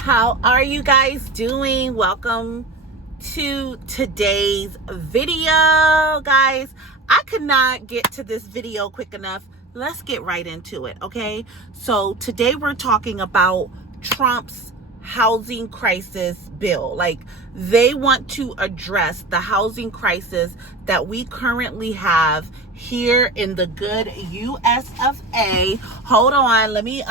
How are you guys doing? Welcome to today's video, guys. I could not get to this video quick enough. Let's get right into it, okay? So today we're talking about Trump's housing crisis bill. Like, they want to address the housing crisis that we currently have here in the good US of A. Hold on, let me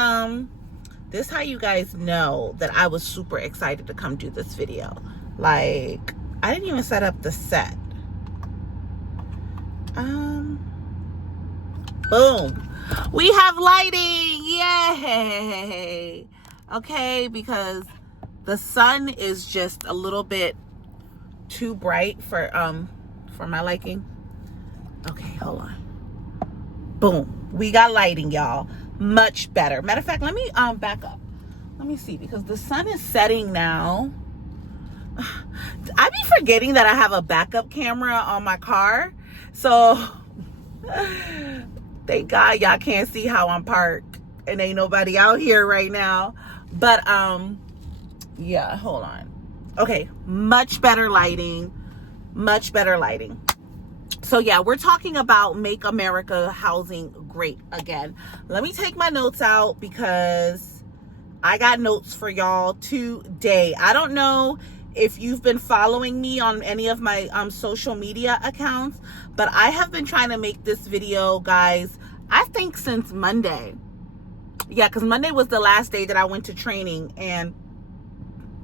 this is how you guys know that I was super excited to come do this video. Like, I didn't even set up the set. Boom. We have lighting. Yay. Okay, because the sun is just a little bit too bright for my liking. Okay, hold on. Boom. We got lighting, y'all. Much better. Matter of fact, let me back up. Let me see, because the sun is setting now. I be forgetting that I have a backup camera on my car. So thank God y'all can't see how I'm parked and ain't nobody out here right now. But yeah, hold on. Okay, much better lighting. Much better lighting. So yeah, we're talking about Make America Housing Great Again. Let me take my notes out because I got notes for y'all today. I don't know if you've been following me on any of my social media accounts, but I have been trying to make this video, guys, I think since Monday. Yeah, because Monday was the last day that I went to training, and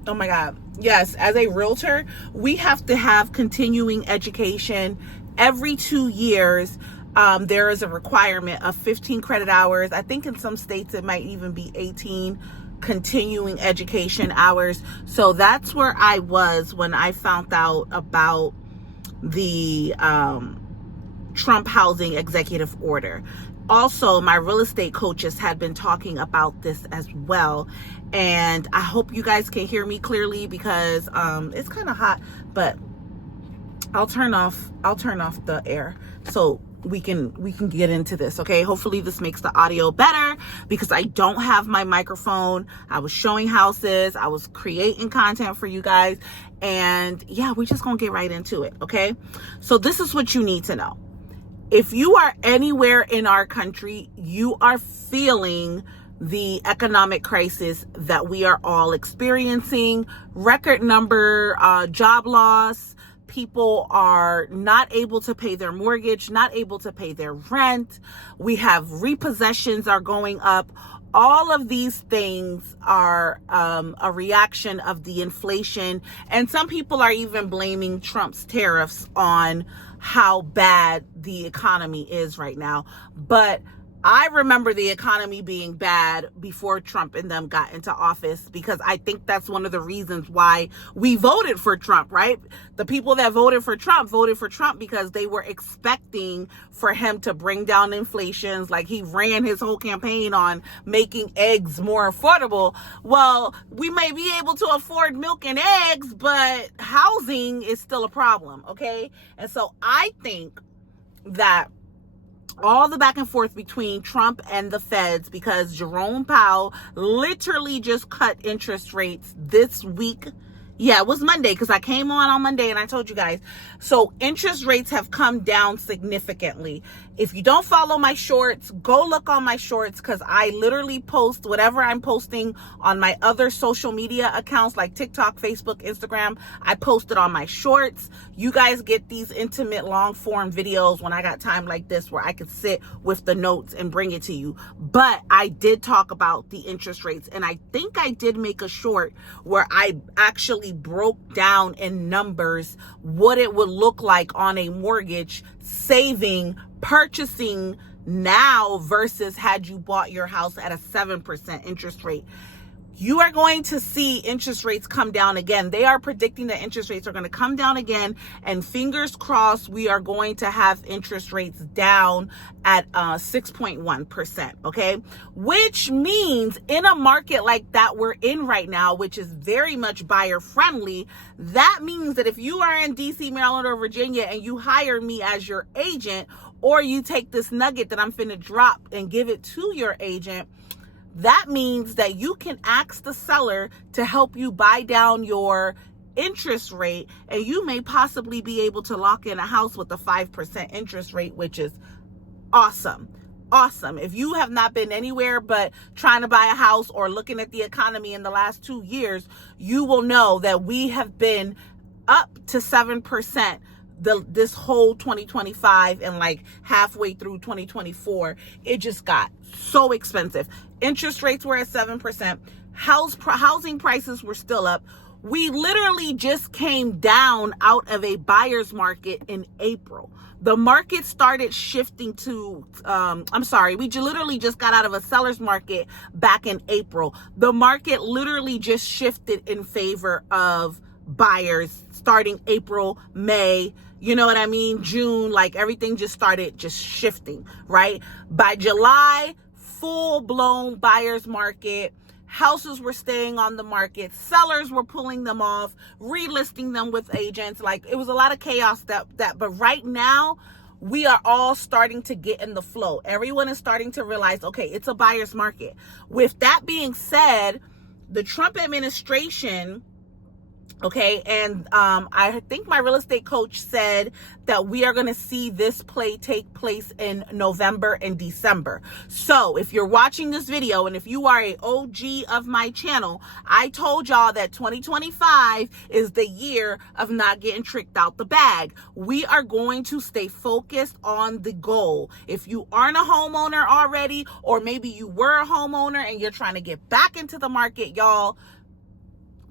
oh my God, yes, as a realtor, we have to have continuing education. Every 2 years, there is a requirement of 15 credit hours. I think in some states it might even be 18 continuing education hours. So that's where I was when I found out about the Trump housing executive order. Also, my real estate coaches had been talking about this as well. And I hope you guys can hear me clearly because it's kind of hot, but I'll turn off the air so we can get into this, okay? Hopefully this makes the audio better because I don't have my microphone. I was showing houses, I was creating content for you guys, and yeah, we're just gonna get right into it, okay? So this is what you need to know. If you are anywhere in our country, you are feeling the economic crisis that we are all experiencing. Record number job loss. People are not able to pay their mortgage, not able to pay their rent. We have repossessions are going up. All of these things are a reaction of the inflation. And some people are even blaming Trump's tariffs on how bad the economy is right now. But I remember the economy being bad before Trump and them got into office, because I think that's one of the reasons why we voted for Trump, right? The people that voted for Trump because they were expecting for him to bring down inflation. Like, he ran his whole campaign on making eggs more affordable. Well, we may be able to afford milk and eggs, but housing is still a problem, okay? And so I think that all the back and forth between Trump and the feds, because Jerome Powell literally just cut interest rates this week. Yeah, it was Monday, because I came on Monday and I told you guys. So interest rates have come down significantly. If you don't follow my shorts, go look on my shorts, because I literally post whatever I'm posting on my other social media accounts like TikTok, Facebook, Instagram. I post it on my shorts. You guys get these intimate long form videos when I got time like this where I could sit with the notes and bring it to you. But I did talk about the interest rates, and I think I did make a short where I actually broke down in numbers what it would look like on a mortgage, saving, purchasing now versus had you bought your house at a 7% interest rate. You are going to see interest rates come down again. They are predicting that interest rates are going to come down again, and fingers crossed we are going to have interest rates down at 6.1%, okay? Which means in a market like that we're in right now, which is very much buyer friendly, that means that if you are in DC, Maryland, or Virginia and you hire me as your agent, or you take this nugget that I'm finna drop and give it to your agent, that means that you can ask the seller to help you buy down your interest rate, and you may possibly be able to lock in a house with a 5% interest rate, which is awesome. Awesome. If you have not been anywhere but trying to buy a house or looking at the economy in the last 2 years, you will know that we have been up to 7% this whole 2025, and like halfway through 2024, it just got so expensive. Interest rates were at 7%. Housing prices were still up. We literally just came down out of a buyer's market in April. The market started shifting to, we literally just got out of a seller's market back in April. The market literally just shifted in favor of buyers starting April, May, you know what I mean? June, like everything just started just shifting, right? By July, full-blown buyer's market. Houses were staying on the market. Sellers were pulling them off, relisting them with agents. Like, it was a lot of chaos but right now we are all starting to get in the flow. Everyone is starting to realize, okay, it's a buyer's market. With that being said, the Trump administration, okay, and I think my real estate coach said that we are going to see this take place in November and December. So if you're watching this video, and if you are a OG of my channel, I told y'all that 2025 is the year of not getting tricked out the bag. We are going to stay focused on the goal. If you aren't a homeowner already, or maybe you were a homeowner and you're trying to get back into the market, y'all,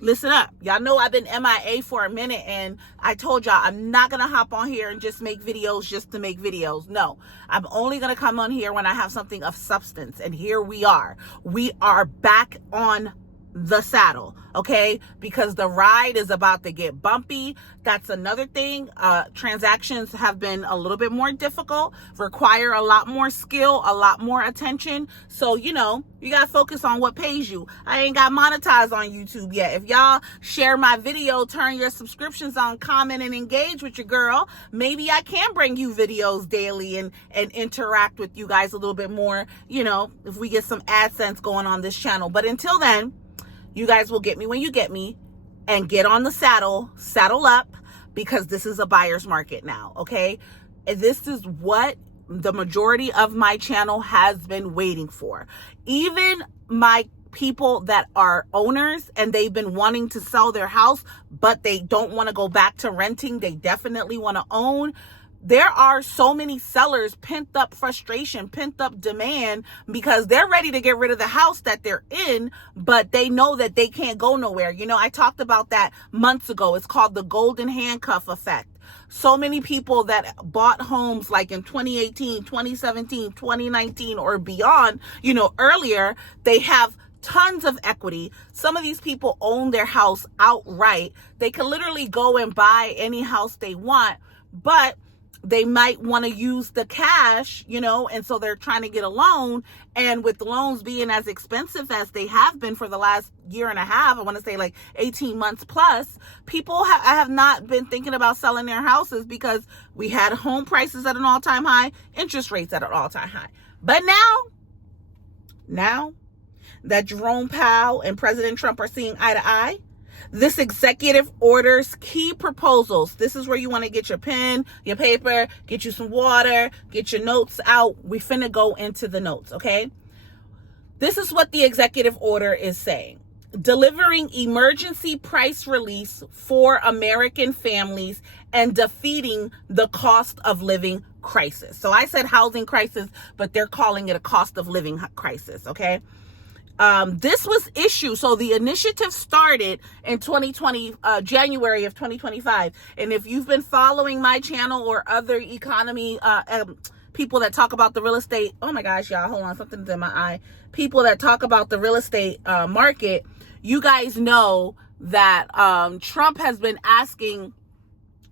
listen up. Y'all know I've been MIA for a minute, and I told y'all I'm not going to hop on here and just make videos just to make videos. No, I'm only going to come on here when I have something of substance. And here we are. We are back on the saddle, okay? Because the ride is about to get bumpy. That's another thing. Transactions have been a little bit more difficult, require a lot more skill, a lot more attention. So, you know, you got to focus on what pays you. I ain't got monetized on YouTube yet. If y'all share my video, turn your subscriptions on, comment, and engage with your girl, maybe I can bring you videos daily and interact with you guys a little bit more, you know, if we get some AdSense going on this channel. But until then, you guys will get me when you get me, and get on the saddle up, because this is a buyer's market now, okay? And this is what the majority of my channel has been waiting for. Even my people that are owners and they've been wanting to sell their house, but they don't want to go back to renting, they definitely want to own. There are so many sellers, pent up frustration, pent up demand, because they're ready to get rid of the house that they're in, but they know that they can't go nowhere. You know, I talked about that months ago. It's called the golden handcuff effect. So many people that bought homes like in 2018, 2017, 2019, or beyond, you know, earlier, they have tons of equity. Some of these people own their house outright. They can literally go and buy any house they want, but they might want to use the cash, you know, and so they're trying to get a loan. And with loans being as expensive as they have been for the last year and a half, I want to say like 18 months plus, people have not been thinking about selling their houses, because we had home prices at an all-time high, interest rates at an all-time high. But now that Jerome Powell and President Trump are seeing eye to eye, this executive order's key proposals. This is where you want to get your pen, your paper, get you some water, get your notes out. We finna go into the notes, okay? This is what the executive order is saying. Delivering emergency price release for American families and defeating the cost of living crisis. So I said housing crisis, but they're calling it a cost of living crisis, okay? This was issued. So the initiative started in January of 2025. And if you've been following my channel or other economy, people that talk about the real estate, oh my gosh, y'all, hold on, something's in my eye. People that talk about the real estate market, you guys know that Trump has been asking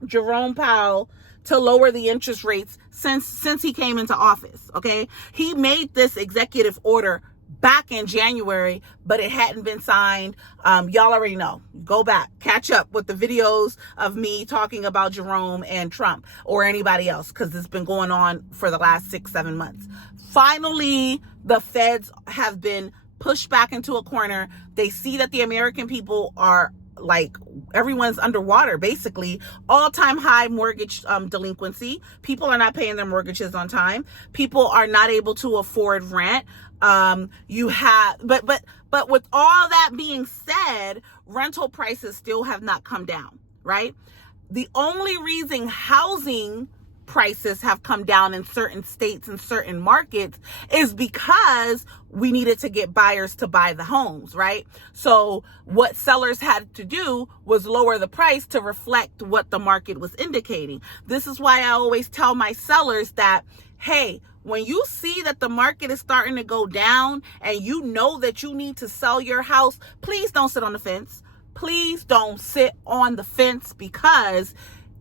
Jerome Powell to lower the interest rates since he came into office, okay? He made this executive order back in January, but it hadn't been signed. Y'all already know. Go back, catch up with the videos of me talking about Jerome and Trump, or anybody else, because it's been going on for the last 6-7 months. Finally, the feds have been pushed back into a corner. They see that the American people are like, everyone's underwater, basically. All-time high mortgage delinquency. People are not paying their mortgages on time. People are not able to afford rent. But with all that being said, rental prices still have not come down, right? The only reason housing prices have come down in certain states and certain markets is because we needed to get buyers to buy the homes, right? So what sellers had to do was lower the price to reflect what the market was indicating. This is why I always tell my sellers that, hey, when you see that the market is starting to go down and you know that you need to sell your house, please don't sit on the fence. Please don't sit on the fence, because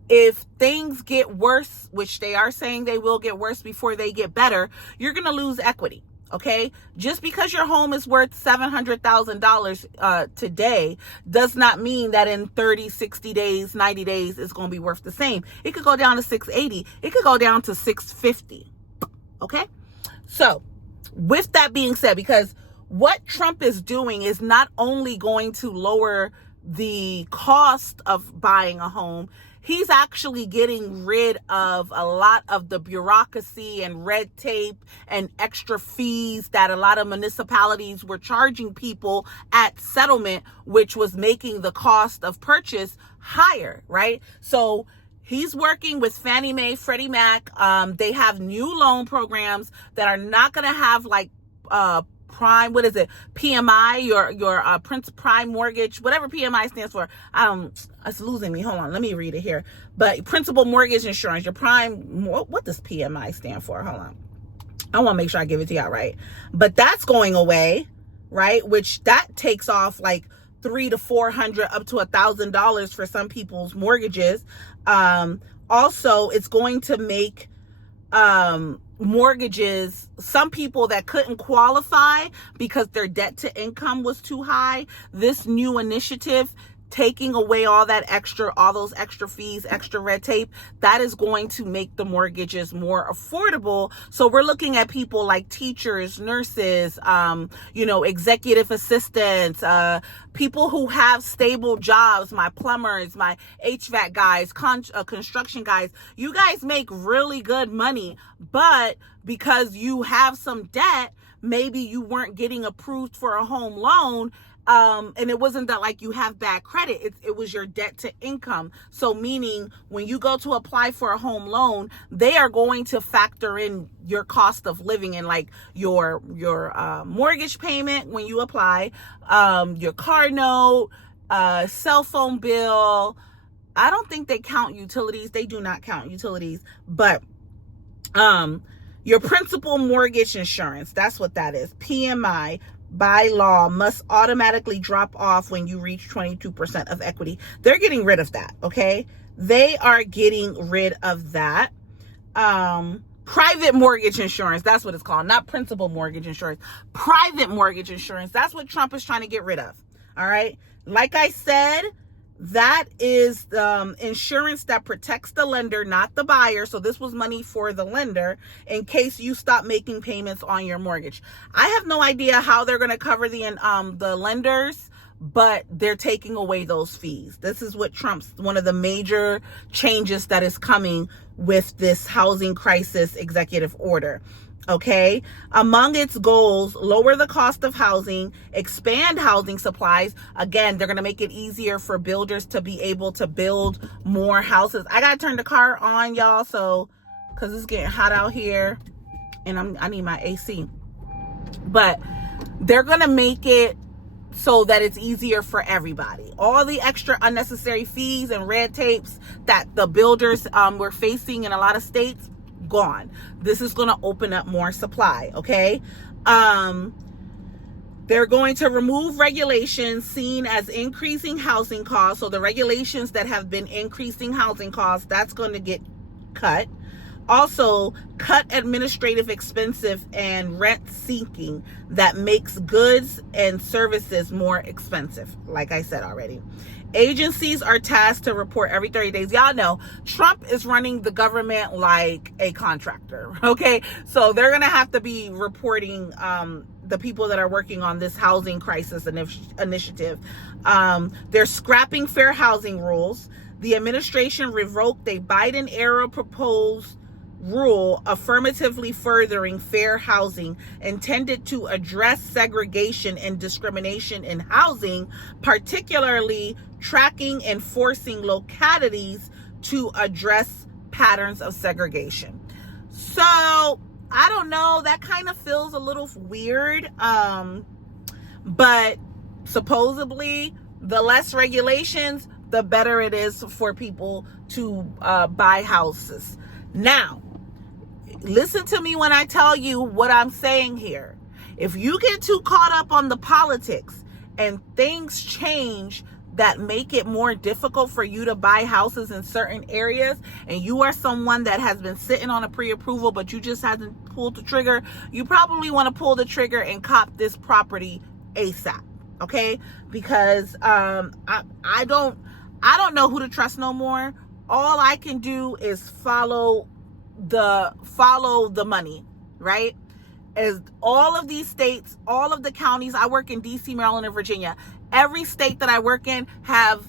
if things get worse, which they are saying they will get worse before they get better, you're going to lose equity. Okay. Just because your home is worth $700,000 today does not mean that in 30, 60 days, 90 days, it's going to be worth the same. It could go down to 680. It could go down to 650. Okay. So with that being said, because what Trump is doing is not only going to lower the cost of buying a home, he's actually getting rid of a lot of the bureaucracy and red tape and extra fees that a lot of municipalities were charging people at settlement, which was making the cost of purchase higher, right? So he's working with Fannie Mae, Freddie Mac. They have new loan programs that are not going to have like prime, what is it? PMI, your prime mortgage, whatever PMI stands for. It's losing me. Hold on, let me read it here. But principal mortgage insurance, your prime, what does PMI stand for? Hold on. I want to make sure I give it to y'all right. But that's going away, right? Which that takes off like $300 to $400 up to $1,000 for some people's mortgages. Also, it's going to make mortgages, some people that couldn't qualify because their debt to income was too high, this new initiative taking away all those extra fees, extra red tape, that is going to make the mortgages more affordable. So we're looking at people like teachers, nurses, executive assistants, people who have stable jobs, my plumbers, my HVAC guys, construction guys. You guys make really good money, but because you have some debt, maybe you weren't getting approved for a home loan. And it wasn't that like you have bad credit. It was your debt to income. So meaning when you go to apply for a home loan, they are going to factor in your cost of living and like your mortgage payment when you apply, your car note, cell phone bill. I don't think they count utilities. They do not count utilities, but, your principal mortgage insurance, that's what that is. PMI, by law, must automatically drop off when you reach 22% of equity. They're getting rid of that, okay? They are getting rid of that. Private mortgage insurance, that's what it's called. Not principal mortgage insurance. Private mortgage insurance, that's what Trump is trying to get rid of, all right? Like I said, that is insurance that protects the lender, not the buyer. So this was money for the lender in case you stop making payments on your mortgage. I have no idea how they're going to cover the lenders, but they're taking away those fees. This is what one of the major changes that is coming with this housing crisis executive order. Okay. Among its goals, lower the cost of housing, expand housing supplies. Again, they're going to make it easier for builders to be able to build more houses. I got to turn the car on, y'all. So, cause it's getting hot out here and I need my AC, but they're going to make it so that it's easier for everybody. All the extra unnecessary fees and red tapes that the builders were facing in a lot of states, gone. This is going to open up more supply, okay? They're going to remove regulations seen as increasing housing costs. So the regulations that have been increasing housing costs, that's going to get cut. Also, cut administrative expensive and rent seeking that makes goods and services more expensive, like I said already. Agencies are tasked to report every 30 days. Y'all know Trump is running the government like a contractor, okay? So they're going to have to be reporting the people that are working on this housing crisis initiative. They're scrapping fair housing rules. The administration revoked a Biden-era proposed rule affirmatively furthering fair housing intended to address segregation and discrimination in housing, particularly tracking and forcing localities to address patterns of segregation. So I don't know, that kind of feels a little weird, but supposedly the less regulations, the better it is for people to buy houses. Now, listen to me when I tell you what I'm saying here. If you get too caught up on the politics and things change that make it more difficult for you to buy houses in certain areas, and you are someone that has been sitting on a pre-approval but you just hasn't pulled the trigger, you probably want to pull the trigger and cop this property ASAP, okay? Because I don't know who to trust no more. All I can do is follow the money, right? As all of these states, all of the counties, I work in DC, Maryland, and Virginia. Every state that I work in have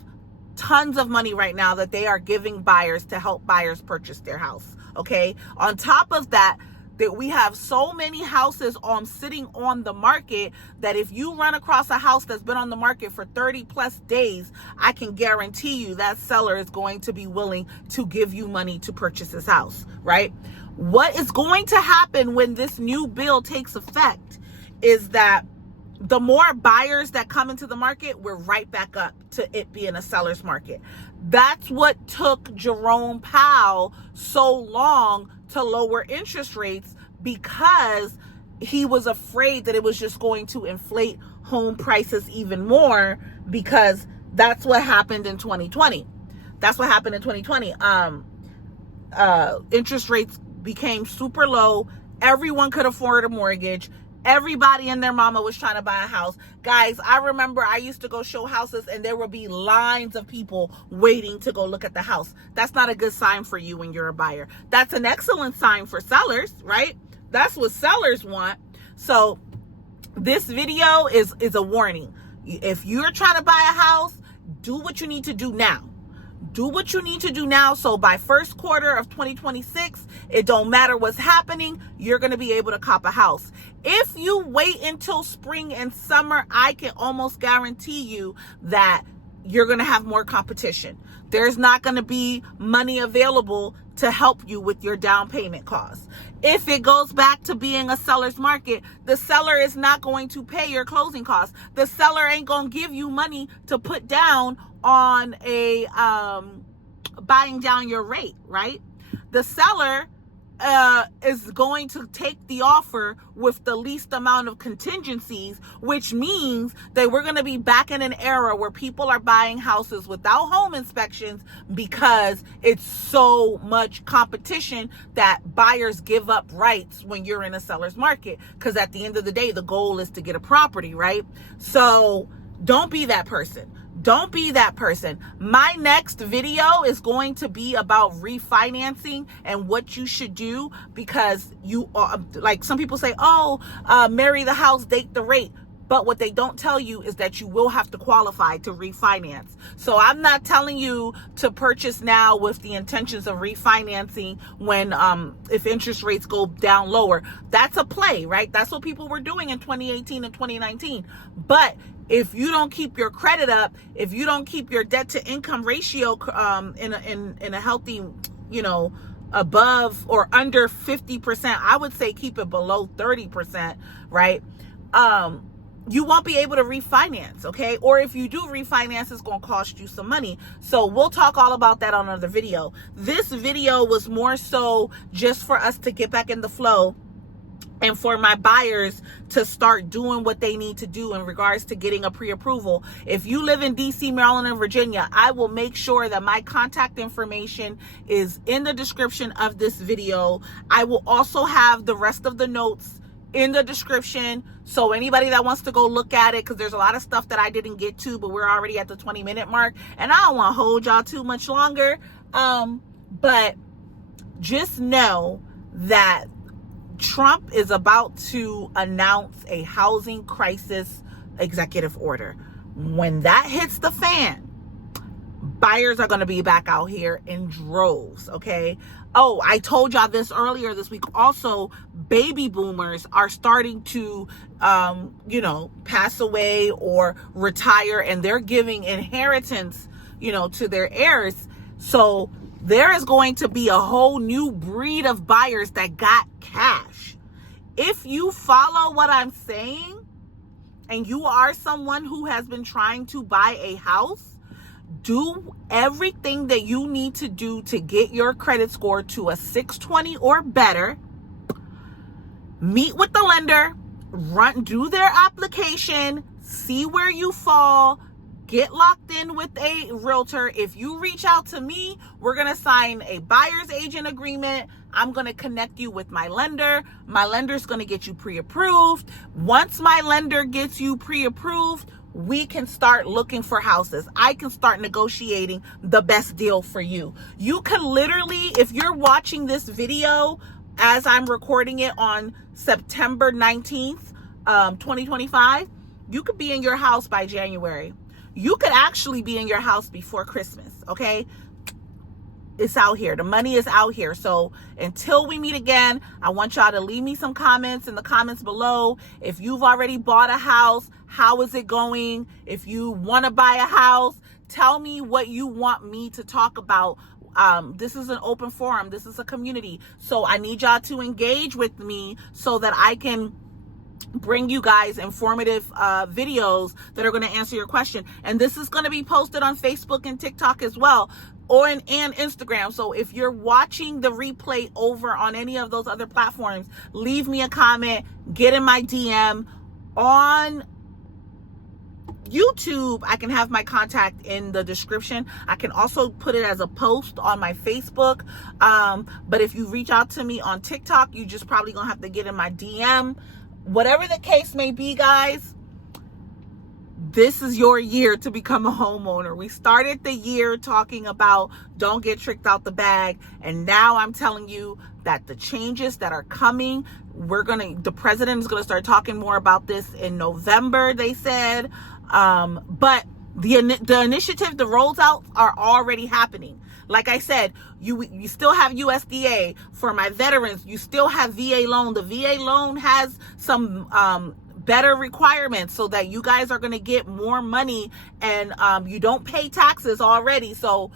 tons of money right now that they are giving buyers to help buyers purchase their house, okay? On top of that, that we have so many houses sitting on the market that if you run across a house that's been on the market for 30 plus days, I can guarantee you that seller is going to be willing to give you money to purchase this house, right? What is going to happen when this new bill takes effect is that the more buyers that come into the market, we're right back up to it being a seller's market. That's what took Jerome Powell so long to lower interest rates, because he was afraid that it was just going to inflate home prices even more, because that's what happened in 2020. That's what happened in 2020. Interest rates became super low. Everyone could afford a mortgage. Everybody and their mama was trying to buy a house. Guys, I remember I used to go show houses and there would be lines of people waiting to go look at the house. That's not a good sign for you when you're a buyer. That's an excellent sign for sellers, right? That's what sellers want. So this video is a warning. If you're trying to buy a house, do what you need to do now. Do what you need to do now, so by first quarter of 2026, it don't matter what's happening, you're going to be able to cop a house. If you wait until spring and summer, I can almost guarantee you that you're going to have more competition. There's not going to be money available to help you with your down payment costs. If it goes back to being a seller's market, the seller is not going to pay your closing costs. The seller ain't going to give you money to put down on a buying down your rate, right? The seller is going to take the offer with the least amount of contingencies, which means that we're going to be back in an era where people are buying houses without home inspections because it's so much competition that buyers give up rights when you're in a seller's market, because at the end of the day, the goal is to get a property, right? So don't be that person. Don't be that person. My next video is going to be about refinancing and what you should do, because you are, like some people say, marry the house, date the rate. But what they don't tell you is that you will have to qualify to refinance. So I'm not telling you to purchase now with the intentions of refinancing when if interest rates go down lower. That's a play, right? That's what people were doing in 2018 and 2019. But if you don't keep your credit up, if you don't keep your debt to income ratio in a healthy, above or under 50%, I would say keep it below 30%, right? You won't be able to refinance, okay? Or if you do refinance, it's going to cost you some money. So we'll talk all about that on another video. This video was more so just for us to get back in the flow and for my buyers to start doing what they need to do in regards to getting a pre-approval. If you live in DC, Maryland, and Virginia, I will make sure that my contact information is in the description of this video. I will also have the rest of the notes in the description, so anybody that wants to go look at it, because there's a lot of stuff that I didn't get to, but we're already at the 20-minute mark, and I don't want to hold y'all too much longer. But just know that Trump is about to announce a housing crisis executive order. When that hits the fan, buyers are going to be back out here in droves, okay? Oh, I told y'all this earlier this week. Also, baby boomers are starting to, pass away or retire, and they're giving inheritance, to their heirs. So there is going to be a whole new breed of buyers that got cash. If you follow what I'm saying, and you are someone who has been trying to buy a house, do everything that you need to do to get your credit score to a 620 or better. Meet with the lender, do their application, see where you fall, get locked in with a realtor. If you reach out to me, we're going to sign a buyer's agent agreement. I'm going to connect you with my lender. My lender's going to get you pre-approved. Once my lender gets you pre-approved, we can start looking for houses. I can start negotiating the best deal for you. You can literally, if you're watching this video as I'm recording it on September 19th, 2025, you could be in your house by January. You could actually be in your house before Christmas, okay? It's out here. The money is out here. So until we meet again, I want y'all to leave me some comments in the comments below. If you've already bought a house, how is it going? If you want to buy a house, tell me what you want me to talk about. This is an open forum. This is a community. So I need y'all to engage with me so that I can bring you guys informative videos that are going to answer your question. And this is going to be posted on Facebook and TikTok as well, and Instagram. So if you're watching the replay over on any of those other platforms, leave me a comment, get in my DM. On YouTube, I can have my contact in the description. I can also put it as a post on my Facebook. But if you reach out to me on TikTok, you just probably gonna have to get in my DM. Whatever the case may be, guys, this is your year to become a homeowner. We started the year talking about don't get tricked out the bag. And now I'm telling you that the changes that are coming, the president is going to start talking more about this in November, they said. But the initiative, the rolls out are already happening. Like I said, you still have USDA. For my veterans, you still have VA loan. The VA loan has some better requirements so that you guys are going to get more money, and you don't pay taxes already. So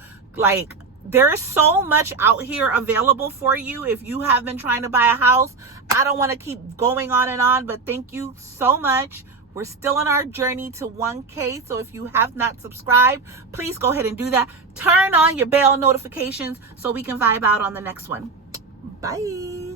there's so much out here available for you if you have been trying to buy a house. I don't want to keep going on and on, but thank you so much. We're still on our journey to 1K. So if you have not subscribed, please go ahead and do that. Turn on your bell notifications so we can vibe out on the next one. Bye.